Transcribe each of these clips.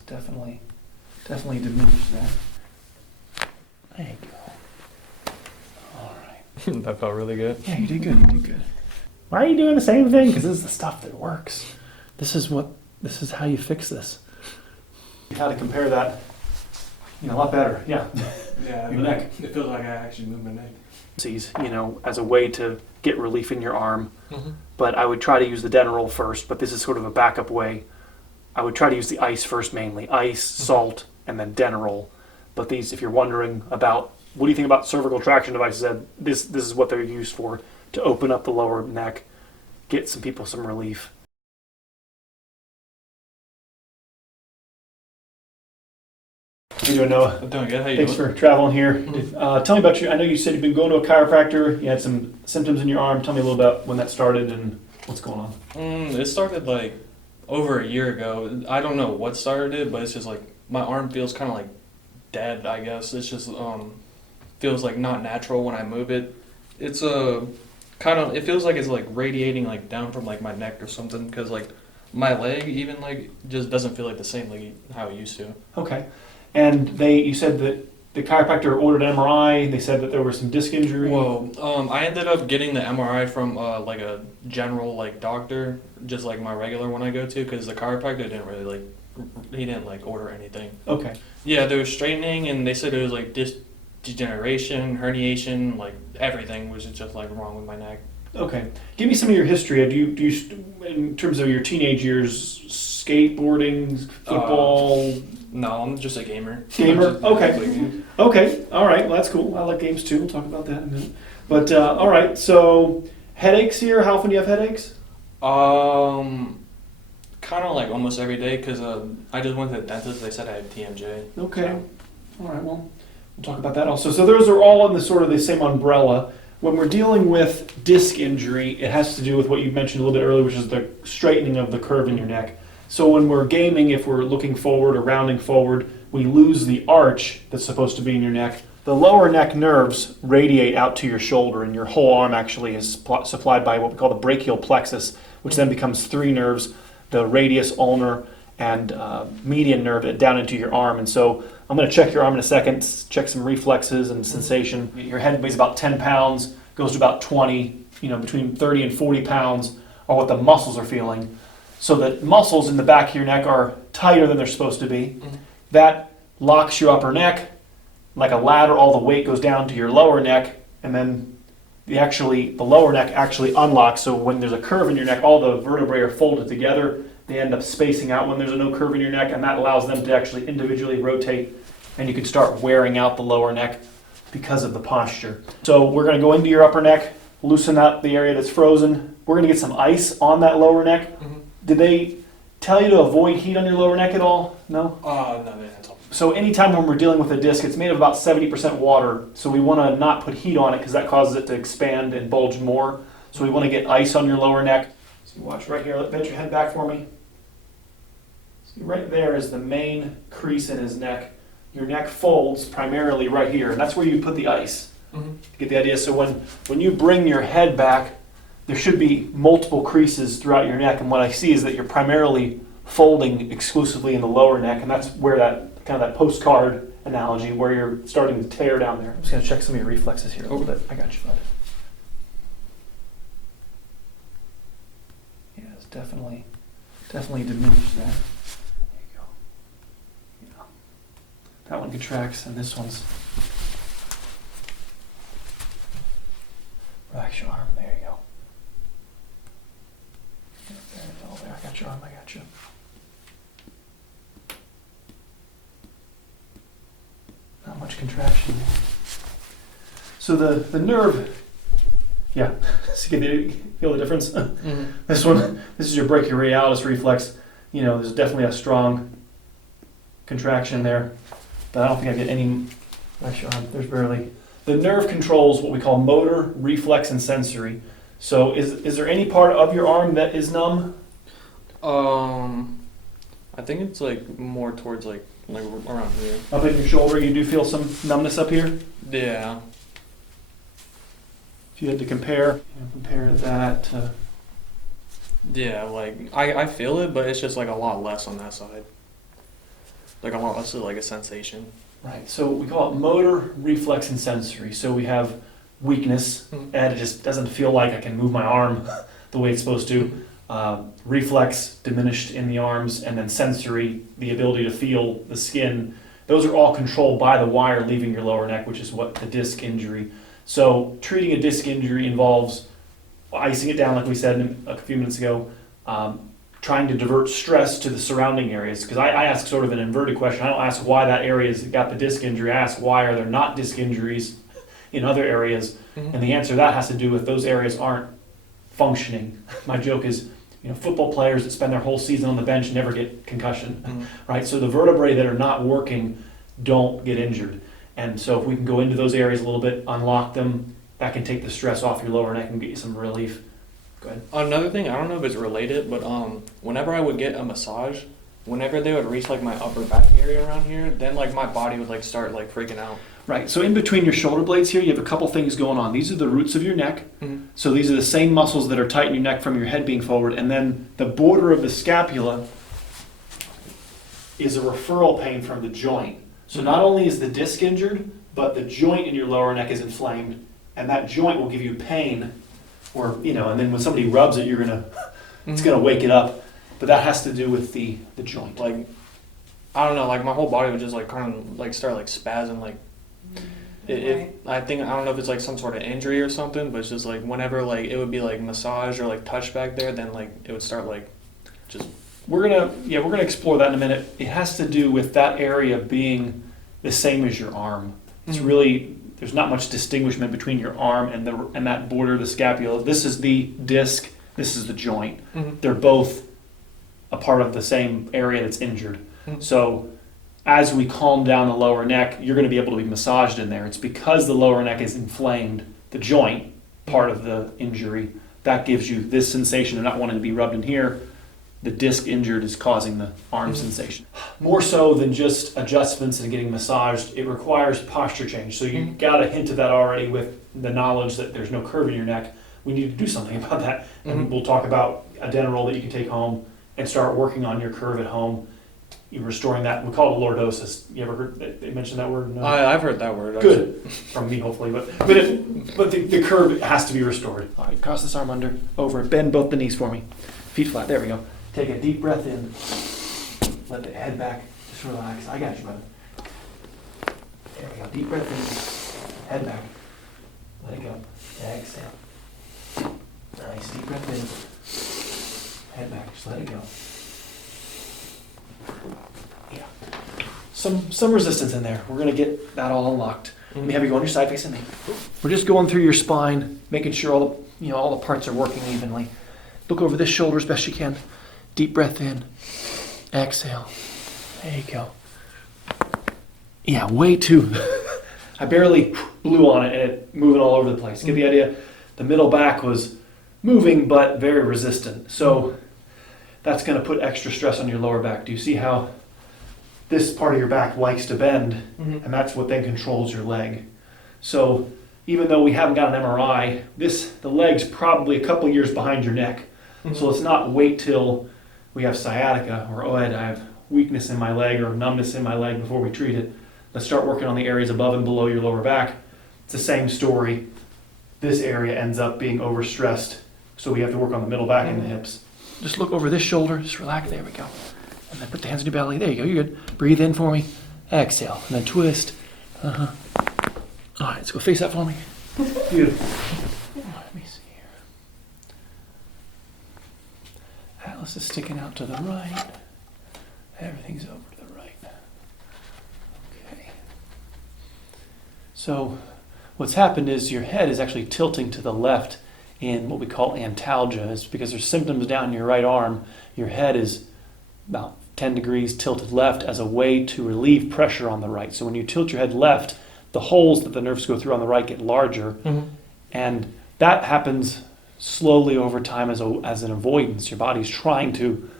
it's definitely diminished that. There you go. All right. That felt really good. Yeah, you did good. You did good. Why are you doing the same thing? Because this is the stuff that works. This is how you fix this. How to compare that, a lot better. Yeah. Yeah, Your neck. It feels like I actually moved my neck. As a way to get relief in your arm. Mm-hmm. But I would try to use the Denerol first, but this is sort of a backup way. I would try to use the ice first mainly. Ice, salt, and then Denerol. But these, if you're wondering about, what do you think about cervical traction devices, this is what they're used for, to open up the lower neck, get some people some relief. How you doing, Noah? I'm doing good. How you Thanks doing? for traveling here. Mm-hmm. Tell me about I know you said you've been going to a chiropractor. You had some symptoms in your arm. Tell me a little about when that started and what's going on. It started like over a year ago. I don't know what started it, but it's just like my arm feels kind of like dead, I guess. It's just feels like not natural when I move it. It's it feels like it's like radiating like down from like my neck or something, because like my leg even like just doesn't feel like the same like how it used to. Okay. And you said that the chiropractor ordered an MRI. They said that there was some disc injury. Well, I ended up getting the MRI from like a general like doctor, just like my regular one I go to, because the chiropractor didn't really he didn't like order anything. Okay. Yeah, there was straightening, and they said it was like disc degeneration, herniation, like everything was just like wrong with my neck. Okay. Give me some of your history. Do you in terms of your teenage years, skateboarding, football? No, I'm just a gamer. Gamer? Just Okay. play games. Okay. All right. Well, that's cool. I like games too. We'll talk about that in a minute. But all right. So headaches here. How often do you have headaches? Kind of like almost every day, because I just went to the dentist. They said I had TMJ. Okay. So. All right. Well, we'll talk about that also. So those are all in the sort of the same umbrella. When we're dealing with disc injury, it has to do with what you mentioned a little bit earlier, which is the straightening of the curve in your neck. So when we're gaming, if we're looking forward or rounding forward, we lose the arch that's supposed to be in your neck. The lower neck nerves radiate out to your shoulder, and your whole arm actually is supplied by what we call the brachial plexus, which then becomes three nerves, the radius, ulnar, and median nerve down into your arm. And so I'm going to check your arm in a second, check some reflexes and sensation. Your head weighs about 10 pounds, goes to about 20, between 30 and 40 pounds are what the muscles are feeling. So the muscles in the back of your neck are tighter than they're supposed to be. Mm-hmm. That locks your upper neck. Like a ladder, all the weight goes down to your lower neck, and then the lower neck actually unlocks. So when there's a curve in your neck, all the vertebrae are folded together. They end up spacing out when there's no curve in your neck, and that allows them to actually individually rotate, and you can start wearing out the lower neck because of the posture. So we're going to go into your upper neck, loosen up the area that's frozen. We're going to get some ice on that lower neck. Mm-hmm. Did they tell you to avoid heat on your lower neck at all? No? No, they didn't tell me. So anytime when we're dealing with a disc, it's made of about 70% water. So we want to not put heat on it because that causes it to expand and bulge more. So we want to get ice on your lower neck. So you watch right here. Bend your head back for me. See, right there is the main crease in his neck. Your neck folds primarily right here, and that's where you put the ice. Mm-hmm. Get the idea? So when you bring your head back, there should be multiple creases throughout your neck, and what I see is that you're primarily folding exclusively in the lower neck, and that's where that kind of that postcard analogy where you're starting to tear down there. I'm just going to check some of your reflexes here a little bit. I got you, bud. Yeah, it's definitely diminished that. There you go. Yeah. That one contracts, and this one's relax your arm. There you go. There, I got your arm. I got you. Not much contraction. So the nerve, yeah. So can you feel the difference? Mm-hmm. This is your brachioradialis reflex. There's definitely a strong contraction there, but I don't think I get any. Actually, there's barely. The nerve controls what we call motor, reflex, and sensory. So is there any part of your arm that is numb? I think it's like more towards like around here. Up in your shoulder, you do feel some numbness up here? Yeah. If you had to compare that to... Yeah, like I feel it, but it's just like a lot less on that side. Like I want, let's say like a sensation. Right. So we call it motor, reflex, and sensory. So we have weakness, and it just doesn't feel like I can move my arm the way it's supposed to. Reflex, diminished in the arms, and then sensory, the ability to feel the skin. Those are all controlled by the wire leaving your lower neck, which is what the disc injury. So treating a disc injury involves icing it down, like we said a few minutes ago, trying to divert stress to the surrounding areas. Because I ask sort of an inverted question. I don't ask why that area's got the disc injury. I ask why are there not disc injuries in other areas? And the answer to that has to do with those areas aren't functioning. My joke is, football players that spend their whole season on the bench never get concussion, right? So the vertebrae that are not working don't get injured. And so if we can go into those areas a little bit, unlock them, that can take the stress off your lower neck and get you some relief. Go ahead. Another thing, I don't know if it's related, but whenever I would get a massage, whenever they would reach like my upper back area around here, then like my body would like start like freaking out. Right, so in between your shoulder blades here, you have a couple things going on. These are the roots of your neck. So these are the same muscles that are tight in your neck from your head being forward. And then the border of the scapula is a referral pain from the joint. So not only is the disc injured, but the joint in your lower neck is inflamed. And that joint will give you pain. Or, and then when somebody rubs it, it's gonna wake it up. But that has to do with the joint. Like, I don't know, like my whole body would just like kind of like start like spazzing, like I don't know if it's like some sort of injury or something, but it's just like whenever like it would be like massage or like touch back there, then like it would start like just. We're gonna explore that in a minute. It has to do with that area being the same as your arm. It's really, there's not much distinguishment between your arm and that border of the scapula. This is the disc, this is the joint. They're both a part of the same area that's injured. So as we calm down the lower neck, you're going to be able to be massaged in there. It's because the lower neck is inflamed, the joint part of the injury, that gives you this sensation of not wanting to be rubbed in here. The disc injured is causing the arm sensation. More so than just adjustments and getting massaged, it requires posture change. So you got a hint of that already with the knowledge that there's no curve in your neck. We need to do something about that. And we'll talk about a Denerol that you can take home and start working on your curve at home. You're restoring that. We call it lordosis. You ever heard they mention that word? No? I've heard that word. Good. From me, hopefully. But the curve has to be restored. All right, cross this arm under, over. Bend both the knees for me. Feet flat. There we go. Take a deep breath in. Let the head back. Just relax. I got you, brother. There we go. Deep breath in. Head back. Let it go. Exhale. Nice. Deep breath in. Head back. Just let it go. Yeah. Some resistance in there. We're going to get that all unlocked. Let me have you go on your side facing me. We're just going through your spine, making sure all the parts are working evenly. Look over this shoulder as best you can. Deep breath in. Exhale. There you go. Yeah, way too. I barely blew on it and it moving all over the place. Get the idea? The middle back was moving but very resistant. So that's going to put extra stress on your lower back. Do you see how this part of your back likes to bend? And that's what then controls your leg. So even though we haven't got an MRI, the leg's probably a couple years behind your neck. So let's not wait till we have sciatica or, I have weakness in my leg or numbness in my leg before we treat it. Let's start working on the areas above and below your lower back. It's the same story. This area ends up being overstressed, so we have to work on the middle back and the hips. Just look over this shoulder, just relax, there we go. And then put the hands on your belly, there you go, you're good. Breathe in for me, exhale, and then twist. All right, let's go face that for me. Beautiful. Let me see here. Atlas is sticking out to the right. Everything's over to the right. Okay. So what's happened is your head is actually tilting to the left in what we call antalgia. It's because there's symptoms down your right arm. Your head is about 10 degrees tilted left as a way to relieve pressure on the right. So when you tilt your head left, the holes that the nerves go through on the right get larger. And that happens slowly over time as an avoidance. Your body's trying to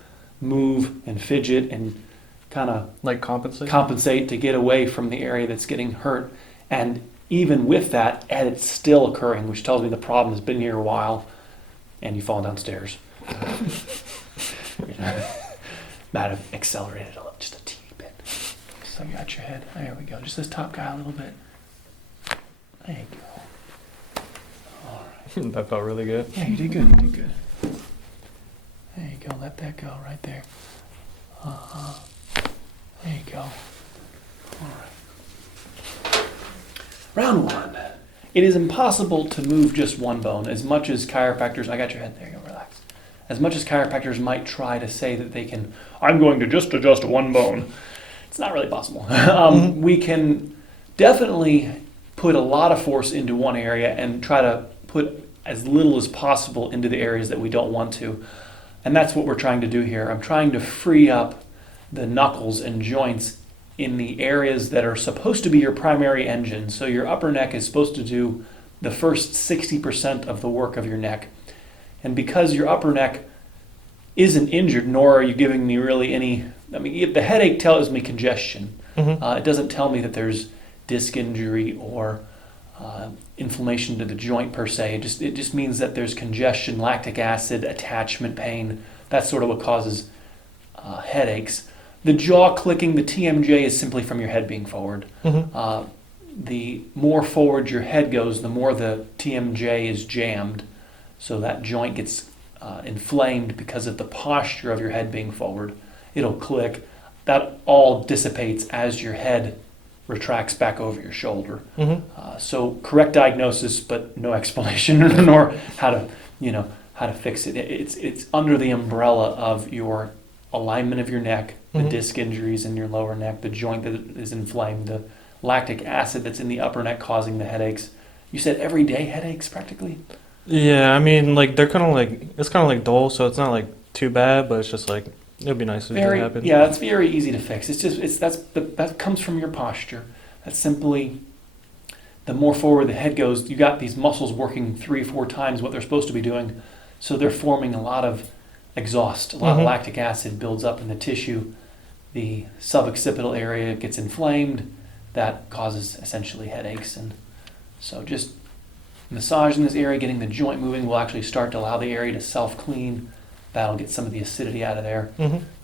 move and fidget and kind of like compensate to get away from the area that's getting hurt. And even with that, and it's still occurring, which tells me the problem has been here a while, and you've fallen downstairs. Might have accelerated just a teeny bit. So you got your head. There we go. Just this top guy a little bit. There you go. All right. That felt really good. Yeah, you did good. You did good. There you go. Let that go right there. There you go. All right. Round one. It is impossible to move just one bone. As much as chiropractors, I got your head there. You go. Relax. As much as chiropractors might try to say that they can, I'm going to just adjust one bone. It's not really possible. We can definitely put a lot of force into one area and try to put as little as possible into the areas that we don't want to. And that's what we're trying to do here. I'm trying to free up the knuckles and joints in the areas that are supposed to be your primary engine. So your upper neck is supposed to do the first 60% of the work of your neck. And because your upper neck isn't injured, nor are you giving me really any, I mean, the headache tells me congestion. It doesn't tell me that there's disc injury or inflammation to the joint per se. It just means that there's congestion, lactic acid, attachment pain. That's sort of what causes headaches. The jaw clicking, the TMJ, is simply from your head being forward. The more forward your head goes, the more the TMJ is jammed. So that joint gets inflamed because of the posture of your head being forward. It'll click. That all dissipates as your head retracts back over your shoulder. So correct diagnosis, but no explanation nor how to fix it. It's under the umbrella of your alignment of your neck, the disc injuries in your lower neck, the joint that is inflamed, the lactic acid that's in the upper neck causing the headaches. You said everyday headaches practically? Yeah, I mean, like they're kind of like, it's kind of like dull, so it's not like too bad, but it's just like, it'd be nice if it happened. Yeah, it's very easy to fix. That comes from your posture. That's simply, the more forward the head goes, you got these muscles working 3 or 4 times what they're supposed to be doing, so they're forming a lot of exhaust. A lot of lactic acid builds up in the tissue. The suboccipital area gets inflamed. That causes essentially headaches, and so just massaging this area, getting the joint moving, will actually start to allow the area to self-clean. That'll get some of the acidity out of there.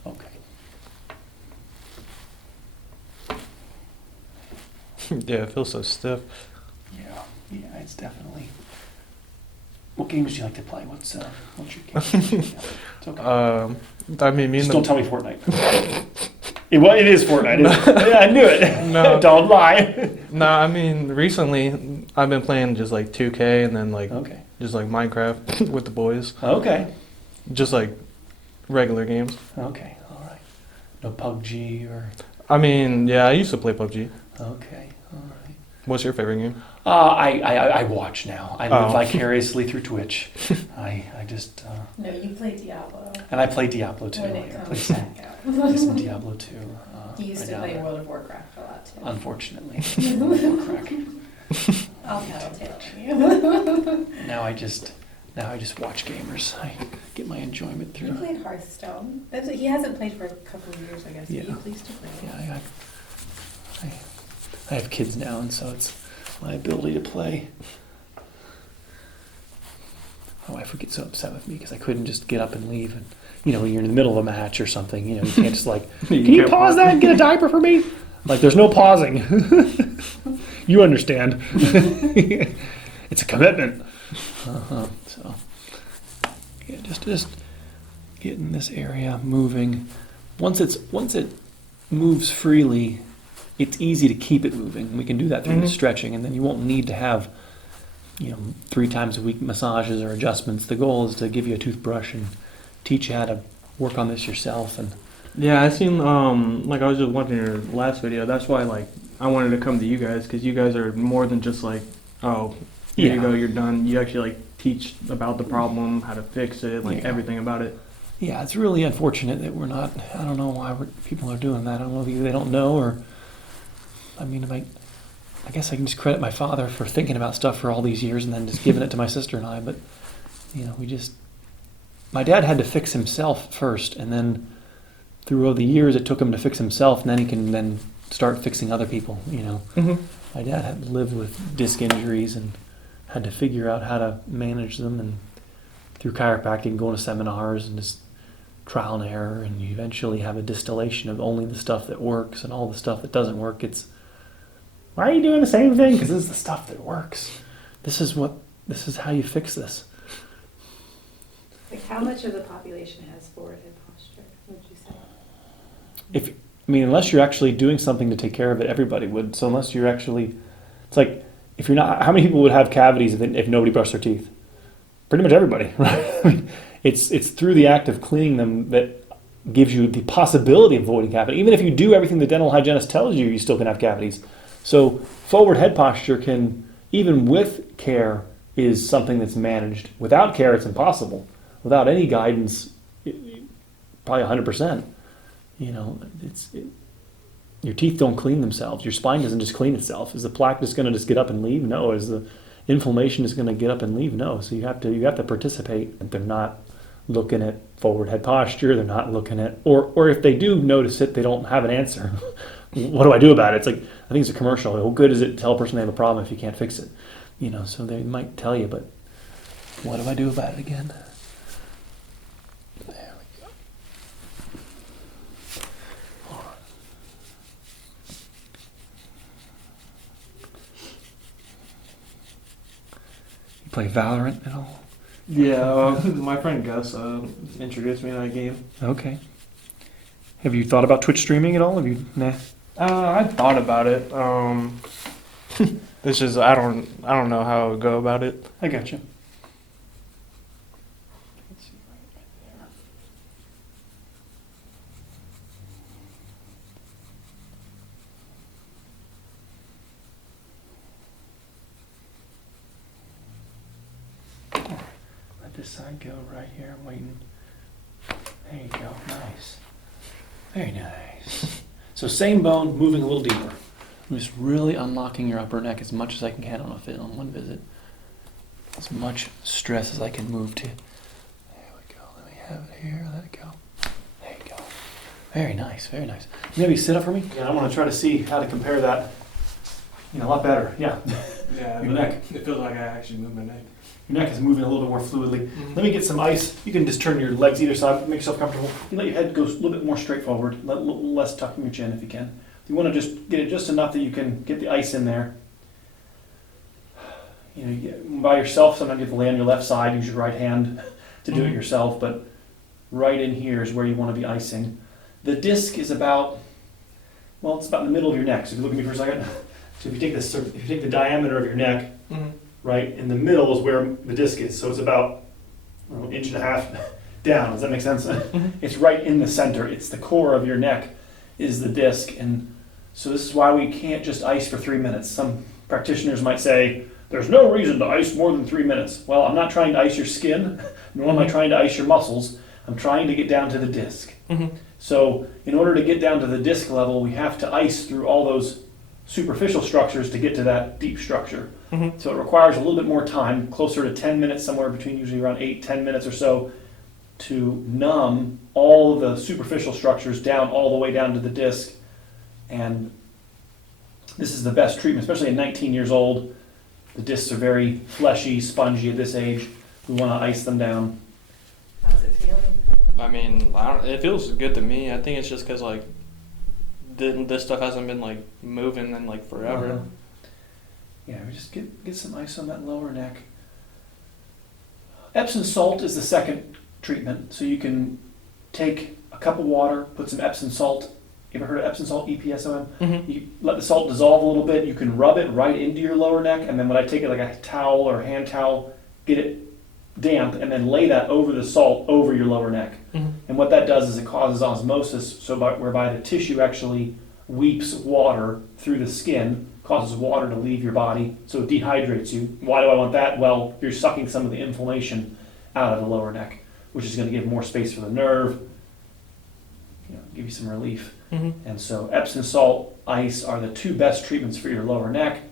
Okay. Yeah, it feels so stiff. Yeah, it's definitely. What games do you like to play? What's your game? It's okay. I mean, Just don't tell me Fortnite. It is Fortnite. Yeah, I knew it. No. Don't lie. No, I mean, recently I've been playing just like 2K and then like just like Minecraft with the boys. Okay. Just like regular games. Okay, all right. No PUBG or. I mean, yeah, I used to play PUBG. Okay, all right. What's your favorite game? I watch now. I live vicariously through Twitch. I just. No, you play Diablo. And I play Diablo too. When it I comes play back out. some Diablo too. You used to play World of Warcraft a lot too. Unfortunately. Crack. I'll tattletale you. Now I just watch gamers. I get my enjoyment through. You played Hearthstone. He hasn't played for a couple of years, I guess. Yeah. But you used to play. Yeah, I have kids now, and so it's my ability to play. My wife would get so upset with me because I couldn't just get up and leave. And when you're in the middle of a match or something, you can't just like, can you pause that and get a diaper for me? Like, there's no pausing. You understand? It's a commitment. So, yeah, just getting this area moving. Once it moves freely, it's easy to keep it moving. We can do that through the stretching, and then you won't need to have 3 times a week massages or adjustments. The goal is to give you a toothbrush and teach you how to work on this yourself. And yeah, I seen like I was just watching your last video. That's why like I wanted to come to you guys, because you guys are more than just like, oh, here you go, you're done. You actually like teach about the problem, how to fix it, like everything about it. Yeah, it's really unfortunate that we're not. I don't know why people are doing that. I don't know if either they don't know or. I mean, I guess I can just credit my father for thinking about stuff for all these years and then just giving it to my sister and I. But my dad had to fix himself first, and then through all the years it took him to fix himself, and then he can then start fixing other people. My dad had to live with disc injuries and had to figure out how to manage them, and through chiropractic, going to seminars and just trial and error, and you eventually have a distillation of only the stuff that works and all the stuff that doesn't work. It's, why are you doing the same thing? Because this is the stuff that works. This is how you fix this. Like, how much of the population has forward head posture, would you say? Unless you're actually doing something to take care of it, everybody would. So unless you're actually, it's like, if you're not, how many people would have cavities if nobody brushed their teeth? Pretty much everybody, right? I mean, it's through the act of cleaning them that gives you the possibility of avoiding cavity. Even if you do everything the dental hygienist tells you, you still can have cavities. So forward head posture can, even with care, is something that's managed. Without care, it's impossible. Without any guidance, probably 100%. Your teeth don't clean themselves. Your spine doesn't just clean itself. Is the plaque just going to just get up and leave? No. Is the inflammation just going to get up and leave? No. So you have to participate. And they're not looking at forward head posture. They're not looking at, or if they do notice it, they don't have an answer. What do I do about it? It's like, I think it's a commercial. How good is it to tell a person they have a problem if you can't fix it? So they might tell you, but what do I do about it again? There we go. You play Valorant at all? Yeah, my friend Gus introduced me to that game. Okay. Have you thought about Twitch streaming at all? Nah. I thought about it. This is I don't know how I would go about it. I got you. Let this side go right here. I'm waiting. There you go. Nice. Very nice. So same bone, moving a little deeper. I'm just really unlocking your upper neck as much as I can on one visit. As much stress as I can move to. There we go. Let me have it here. Let it go. There you go. Very nice. Very nice. Maybe sit up for me. Yeah, I want to try to see how to compare that. A lot better. Yeah. Yeah, Your neck. It feels like I actually moved my neck. Your neck is moving a little bit more fluidly. Let me get some ice. You can just turn your legs either side, make yourself comfortable. You let your head go a little bit more straight forward, a little less tucking your chin if you can. You want to just get it just enough that you can get the ice in there. By yourself, sometimes you have to lay on your left side, use your right hand to do it yourself, but right in here is where you want to be icing. The disc is about, it's about in the middle of your neck. So if you look at me for a second. So if you take the diameter of your neck, right in the middle is where the disc is. So it's about an inch and a half down. Does that make sense? It's right in the center. It's the core of your neck is the disc. And so this is why we can't just ice for 3 minutes. Some practitioners might say, there's no reason to ice more than 3 minutes. Well, I'm not trying to ice your skin, nor am I trying to ice your muscles. I'm trying to get down to the disc. So in order to get down to the disc level, we have to ice through all those superficial structures to get to that deep structure. So it requires a little bit more time, closer to 10 minutes, somewhere between usually around 8-10 minutes or so, to numb all of the superficial structures down all the way down to the disc. And this is the best treatment, especially at 19 years old. The discs are very fleshy, spongy at this age. We want to ice them down. How's it feeling? I mean, it feels good to me. I think it's just because, like, this stuff hasn't been, like, moving in, like, forever. Yeah, we just get some ice on that lower neck. Epsom salt is the second treatment. So you can take a cup of water, put some Epsom salt. You ever heard of Epsom salt, EPSOM? You let the salt dissolve a little bit. You can rub it right into your lower neck, and then when I take it like a towel or a hand towel, get it damp, and then lay that over the salt over your lower neck. And what that does is it causes osmosis, so whereby the tissue actually weeps water through the skin, causes water to leave your body, so it dehydrates you. Why do I want that? Well, you're sucking some of the inflammation out of the lower neck, which is going to give more space for the nerve, give you some relief. And so Epsom salt, ice are the two best treatments for your lower neck.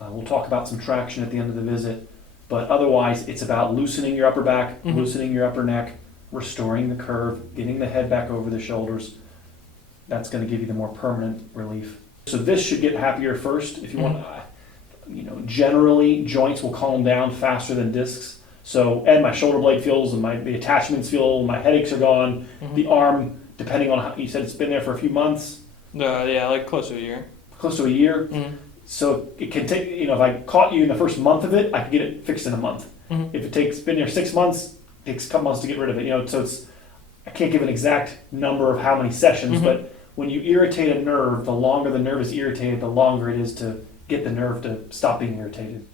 We'll talk about some traction at the end of the visit, but otherwise it's about loosening your upper back, loosening your upper neck, restoring the curve, getting the head back over the shoulders. That's going to give you the more permanent relief. So this should get happier first. If you want, generally joints will calm down faster than discs. So, and my shoulder blade feels, and the attachments feel, my headaches are gone. Mhm. The arm, depending on how, you said it's been there for a few months, Yeah, like close to a year. close to a year. Mm-hmm. So it can take, if I caught you in the first month of it, I could get it fixed in a month. Mm-hmm. If it takes, been there 6 months, it takes a couple months to get rid of it, so I can't give an exact number of how many sessions, Mhm. but when you irritate a nerve, the longer the nerve is irritated, the longer it is to get the nerve to stop being irritated.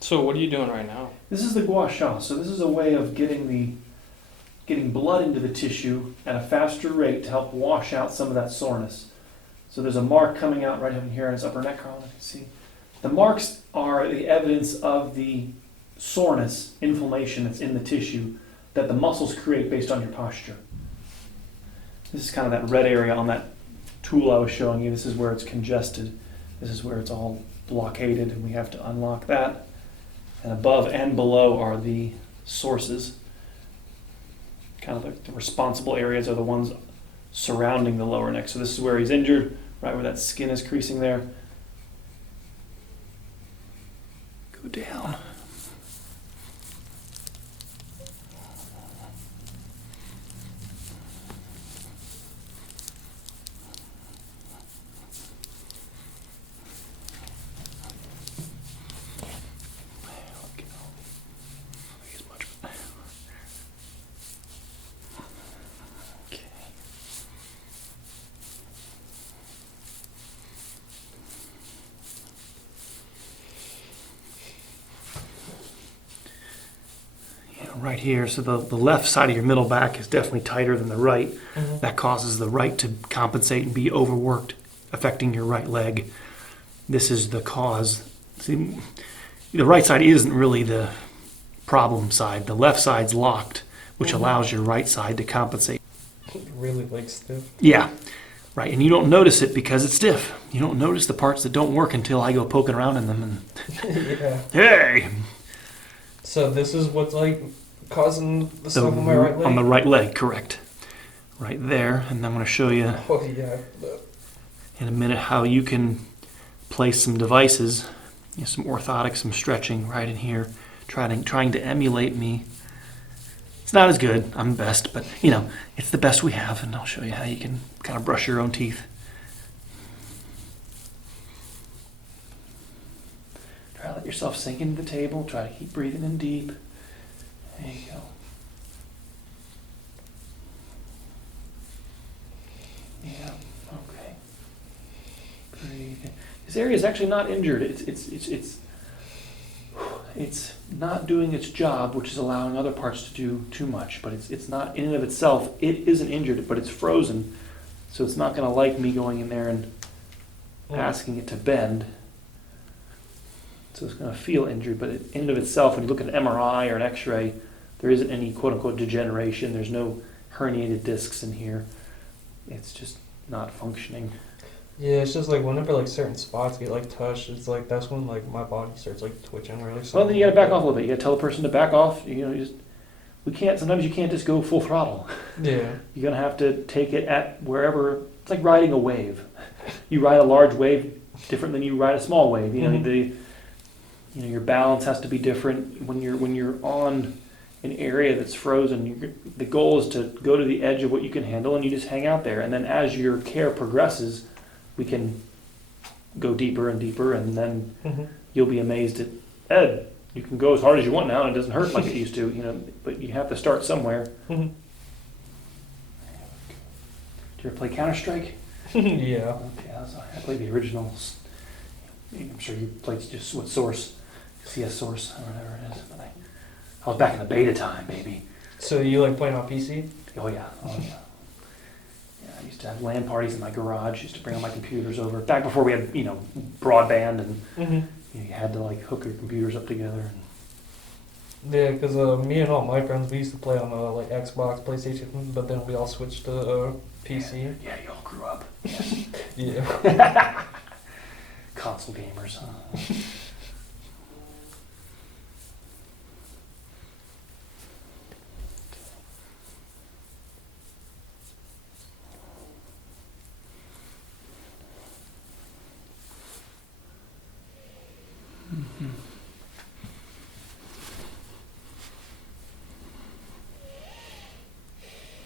So what are you doing right now? This is the gua sha. So this is a way of getting blood into the tissue at a faster rate to help wash out some of that soreness. So there's a mark coming out right in here on his upper neck column, you can see. The marks are the evidence of the soreness, inflammation that's in the tissue that the muscles create based on your posture. This is kind of that red area on that tool I was showing you. This is where it's congested. This is where it's all blockaded, and we have to unlock that. And above and below are the sources. Kind of like the responsible areas are the ones surrounding the lower neck. So this is where he's injured, right where that skin is creasing there. Go down. Right here, so the left side of your middle back is definitely tighter than the right. Mm-hmm. That causes the right to compensate and be overworked, affecting your right leg. This is the cause. See, the right side isn't really the problem side. The left side's locked, which allows your right side to compensate. Really like stiff. Yeah, right. And you don't notice it because it's stiff. You don't notice the parts that don't work until I go poking around in them and, Yeah. hey! So this is what's like causing the stuff on my right leg? On the right leg, correct. Right there. And I'm going to show you Oh, yeah. in a minute how you can place some devices, some orthotics, some stretching right in here, trying to emulate me. It's not as good. I'm the best, but it's the best we have, and I'll show you how you can kind of brush your own teeth. Try to let yourself sink into the table. Try to keep breathing in deep. There you go. Yeah. Okay. Breathe in. This area is actually not injured. It's not doing its job, which is allowing other parts to do too much. But it's not in and of itself. It isn't injured, but it's frozen, so it's not going to like me going in there and asking it to bend. So it's going to feel injured, but in and of itself, when you look at an MRI or an X-ray, there isn't any quote-unquote degeneration. There's no herniated discs in here. It's just not functioning. Yeah, it's just like whenever like certain spots get like touched, it's like that's when like my body starts like twitching or like something. Well, then you got to back off a little bit. You got to tell the person to back off. Sometimes you can't just go full throttle. Yeah. You're going to have to take it at wherever. It's like riding a wave. You ride a large wave different than you ride a small wave. Your balance has to be different when you're on an area that's frozen. The goal is to go to the edge of what you can handle, and you just hang out there. And then as your care progresses, we can go deeper and deeper, and then you'll be amazed at Ed. You can go as hard as you want now, and it doesn't hurt like it used to. But you have to start somewhere. Mm-hmm. Did you ever play Counter-Strike? Yeah. Okay, I played the originals. I'm sure you played just what Source, CS Source, or whatever it is. But I was back in the beta time, baby. So you like playing on PC? Oh yeah. Yeah, I used to have LAN parties in my garage. Used to bring all my computers over. Back before we had, broadband, and you had to like hook your computers up together. Yeah, because me and all my friends, we used to play on like Xbox, PlayStation, but then we all switched to PC. Yeah, you all grew up. Yeah. Console gamers. Huh?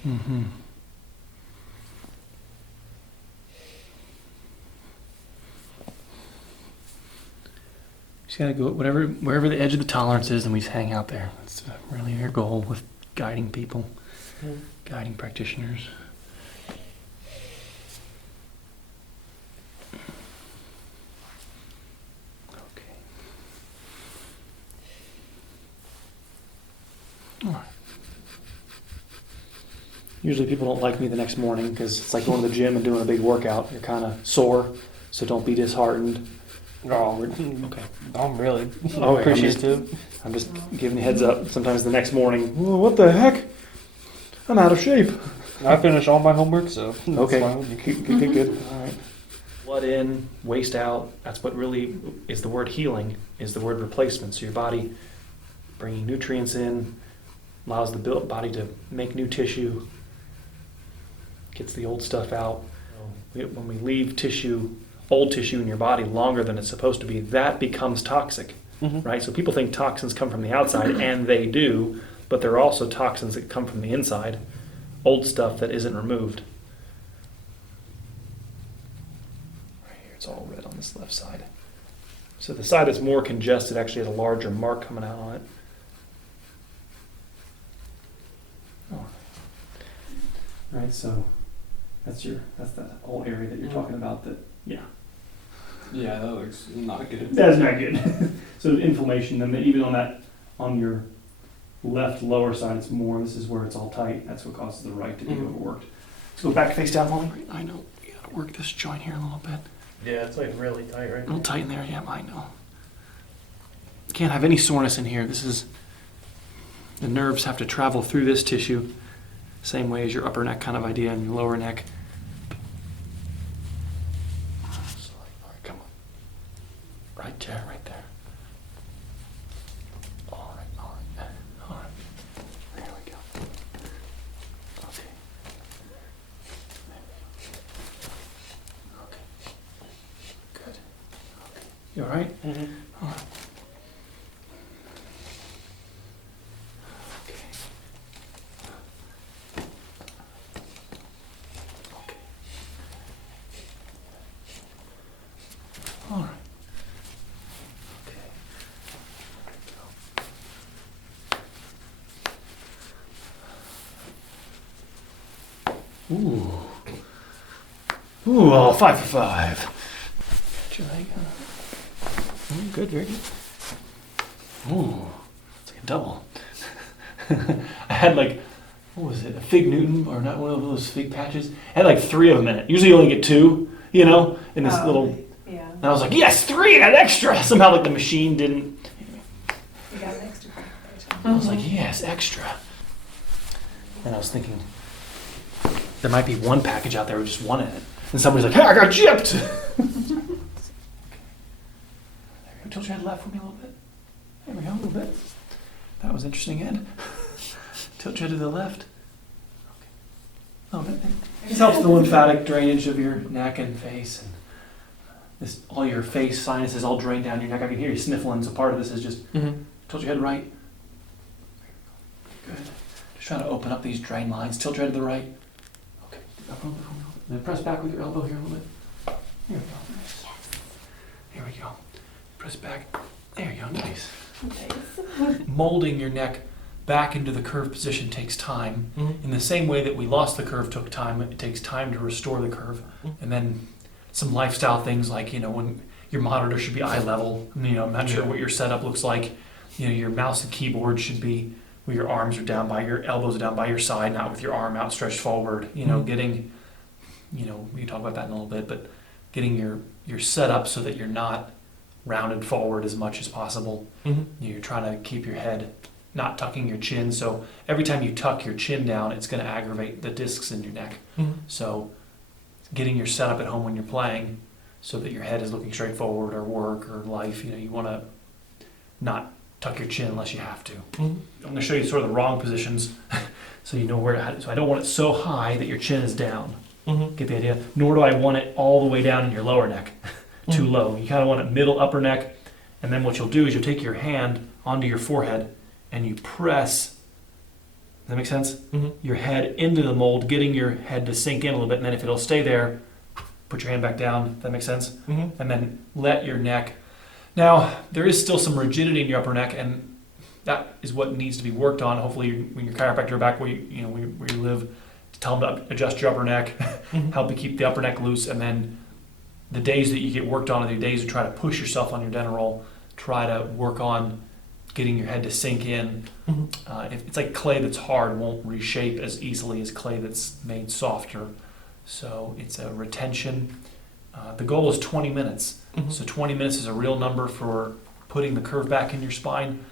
Mm-hmm. Just gotta go wherever the edge of the tolerance is, and we just hang out there. That's really your goal with guiding people, guiding practitioners. Okay. All right. Usually people don't like me the next morning because it's like going to the gym and doing a big workout. You're kind of sore, so don't be disheartened. Oh, Okay. I'm really Oh, appreciative. I'm just giving you a heads up. Sometimes the next morning, "Whoa, what the heck? I'm out of shape." I finished all my homework, so that's Okay. fine with me. Good. All right. Blood in, waste out. That's what really is the word healing, is the word replacement. So your body bringing nutrients in, allows the body to make new tissue, gets the old stuff out. When we leave old tissue in your body longer than it's supposed to be, that becomes toxic, right? So people think toxins come from the outside, and they do, but there are also toxins that come from the inside, old stuff that isn't removed. Right here, it's all red on this left side. So the side that's more congested actually has a larger mark coming out on it. Oh. Right, so that's that whole area that you're talking about. Yeah, Yeah, that looks not good. that's not good. So inflammation, then even on your left lower side, it's more. This is where it's all tight. That's what causes the right to be overworked. Let's go back face down, Molly. I know you gotta work this joint here a little bit. Yeah, it's like really tight right A little tight in there. Yeah, I know. Can't have any soreness in here. The nerves have to travel through this tissue, same way as your upper neck kind of idea and your lower neck. All right, come on. Right there, right there. All right. There we go. Okay. Okay. Good. Okay. You all right? All right. Okay. Okay. All right. Okay. Ooh. Ooh, oh, 5 for 5. Got your leg on. Good, very good. Ooh, it's like a double. I had what was it, a fig Newton, or not one of those fig patches? I had 3 of them in it. Usually you only get 2, in this little, Yeah. and I was like, yes, 3, I got extra. Somehow the machine didn't. You got an extra pack I was like, yes, extra. And I was thinking, there might be one package out there with just 1 in it. And somebody's like, hey, I got gypped! There we go. Tilt your head left for me a little bit. There we go, a little bit. That was interesting, Ed. Tilt your head to the left. Okay. A little bit. This helps the lymphatic drainage of your neck and face. And all your face sinuses all drain down your neck. I can hear you sniffling, so part of this is just tilt your head right. Good. Just trying to open up these drain lines. Tilt your head to the right. Okay. Up a little bit. Then press back with your elbow here a little bit. There we go. Nice. Here we go. Press back. There you go. Nice. Nice. Molding your neck back into the curved position takes time. In the same way that we lost the curve took time, it takes time to restore the curve. And then some lifestyle things like, when your monitor should be eye level. I'm not sure what your setup looks like. Your mouse and keyboard should be where your arms are down by your elbows are down by your side, not with your arm outstretched forward. Getting, we can talk about that in a little bit, but getting your setup so that you're not rounded forward as much as possible. You're trying to keep your head not tucking your chin. So every time you tuck your chin down, it's going to aggravate the discs in your neck. So getting your setup at home when you're playing so that your head is looking straight forward, or work or life, you want to not tuck your chin unless you have to. I'm going to show you sort of the wrong positions so you know where to. So I don't want it so high that your chin is down. Get the idea? Nor do I want it all the way down in your lower neck. Too low. You kind of want it middle, upper neck, And then what you'll do is you'll take your hand onto your forehead and you press, does that make sense? Mm-hmm. Your head into the mold, getting your head to sink in a little bit, and then if it'll stay there, put your hand back down. Does that make sense? Mm-hmm. And then let your neck. Now, there is still some rigidity in your upper neck, and that is what needs to be worked on. Hopefully, when your chiropractor back where where you live, tell them to adjust your upper neck, help you keep the upper neck loose, and then the days that you get worked on are the days you try to push yourself on your dental roll, try to work on getting your head to sink in. It's like clay that's hard won't reshape as easily as clay that's made softer. So it's a retention. The goal is 20 minutes. So 20 minutes is a real number for putting the curve back in your spine.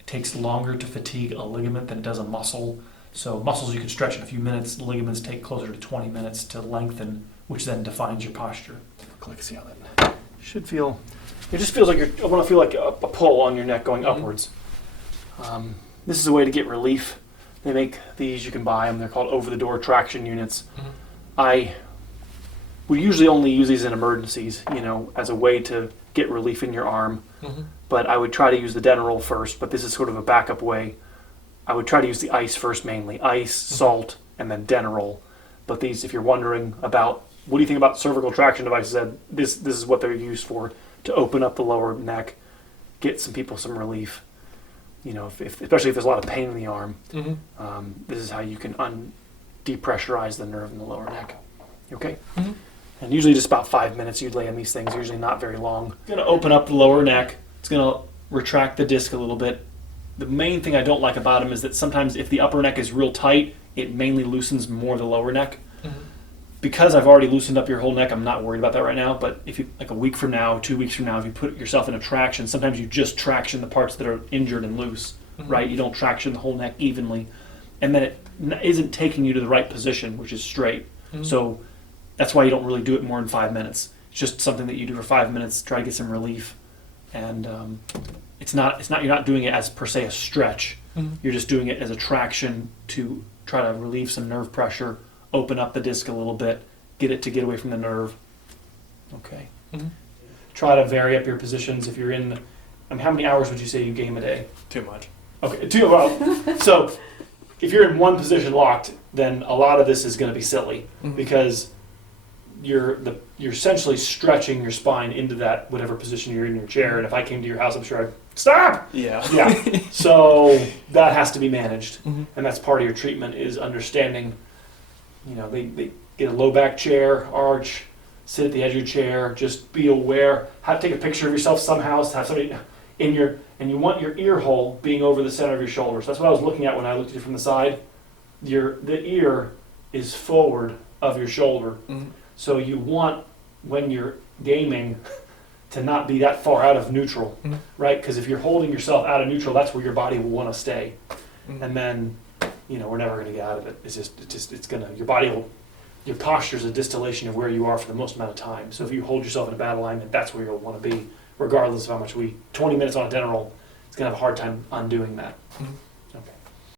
It takes longer to fatigue a ligament than it does a muscle. So muscles you can stretch in a few minutes, ligaments take closer to 20 minutes to lengthen, which then defines your posture. Click, see how that should feel. It just feels like I want to feel like a pull on your neck going upwards. This is a way to get relief. They make these, you can buy them. They're called over-the-door traction units. We usually only use these in emergencies, as a way to get relief in your arm. But I would try to use the dental roll first, but this is sort of a backup way. I would try to use the ice first mainly. Ice, salt, and then dental roll. But these, if you're wondering about, what do you think about cervical traction devices, this is what they're used for, to open up the lower neck, get some people some relief. Especially if there's a lot of pain in the arm. This is how you can depressurize the nerve in the lower neck. Okay? And usually just about 5 minutes you'd lay on these things, usually not very long. It's going to open up the lower neck. It's going to retract the disc a little bit. The main thing I don't like about them is that sometimes if the upper neck is real tight, it mainly loosens more the lower neck. Because I've already loosened up your whole neck, I'm not worried about that right now. But if you, like a week from now, 2 weeks from now, if you put yourself in a traction, sometimes you just traction the parts that are injured and loose, right? You don't traction the whole neck evenly. And then it isn't taking you to the right position, which is straight. So that's why you don't really do it more than 5 minutes. It's just something that you do for 5 minutes, try to get some relief. And you're not doing it as per se a stretch. You're just doing it as a traction to try to relieve some nerve pressure, open up the disc a little bit, get it to get away from the nerve. Okay. Try to vary up your positions if you're in. How many hours would you say you game a day? Too much. Okay, so if you're in one position locked, then a lot of this is going to be silly because you're essentially stretching your spine into that whatever position you're in your chair. And if I came to your house, I'm sure I'd stop. Yeah. So that has to be managed, and that's part of your treatment is understanding. They get a low back chair, arch, sit at the edge of your chair, just be aware. Take a picture of yourself somehow. Have somebody in your, and you want your ear hole being over the center of your shoulder. So that's what I was looking at when I looked at you from the side. The ear is forward of your shoulder. So you want, when you're gaming, to not be that far out of neutral, right? Because if you're holding yourself out of neutral, that's where your body will want to stay. And then, we're never going to get out of it. Your posture is a distillation of where you are for the most amount of time. So if you hold yourself in a bad alignment, that's where you'll want to be, regardless of how much 20 minutes on a dental roll, it's going to have a hard time undoing that.